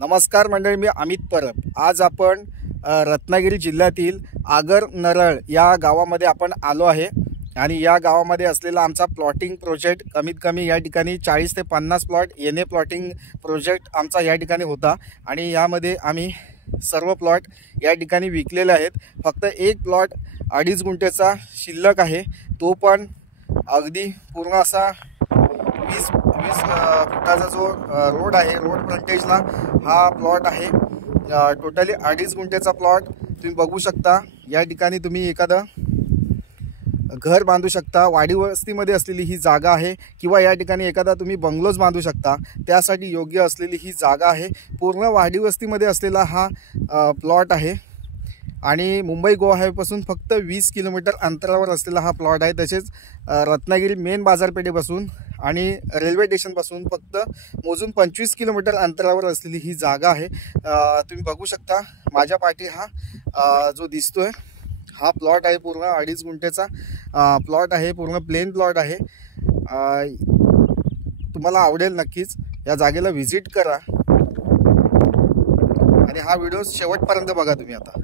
नमस्कार मंडळी, मी अमित परब। आज आपण रत्नागिरी जिल्ह्यातील आगर नरळ या गावामध्ये आपण आलो आहे आणि या गावामध्ये असलेला आमचा प्लॉटिंग प्रोजेक्ट कमीत कमी या ठिकाणी 40 ते 50 प्लॉट येणे प्लॉटिंग प्रोजेक्ट आमचा या ठिकाणी होता आणि यामध्ये आम्ही सर्व प्लॉट या ठिकाणी विकलेले आहेत। फक्त एक प्लॉट 2.5 गुंठेचा शिल्लक आहे, तो पण अगदी पूर्ण असा 20 फुटाचा जो रोड आहे, रोड फ्रंटेजला हा प्लॉट आहे। टोटली 2.5 गुंठेचा प्लॉट तुम्ही बघू शकता। या ठिकाणी तुम्ही एखादं घर बांधू शकता, वाडी वस्तीमध्ये असलेली ही जागा आहे किंवा या ठिकाणी एखादा तुम्ही बंगलोज बांधू शकता, त्यासाठी योग्य असलेली ही जागा आहे। पूर्ण वाडी वस्तीमध्ये असलेला हा प्लॉट आहे आणि मुंबई गोवा हायवेपासून फक्त 20 किलोमीटर अंतरावर असलेला हा प्लॉट आहे। तसेच रत्नागिरी मेन बाजारपेठेपासून आणि रेल्वे स्टेशनपासून फक्त मोजून 25 किलोमीटर अंतरावर असलेली ही जागा आहे। तुम्ही बघू शकता माझ्या पाठी हा जो दिसतोय हा प्लॉट आहे, पूर्ण 2.5 गुंठेचा प्लॉट आहे, पूर्ण प्लेन प्लॉट आहे। तुम्हाला आवडेल नक्कीच, या जागेला व्हिजिट करा आणि हा व्हिडिओ शेवटपर्यंत बघा तुम्ही आता।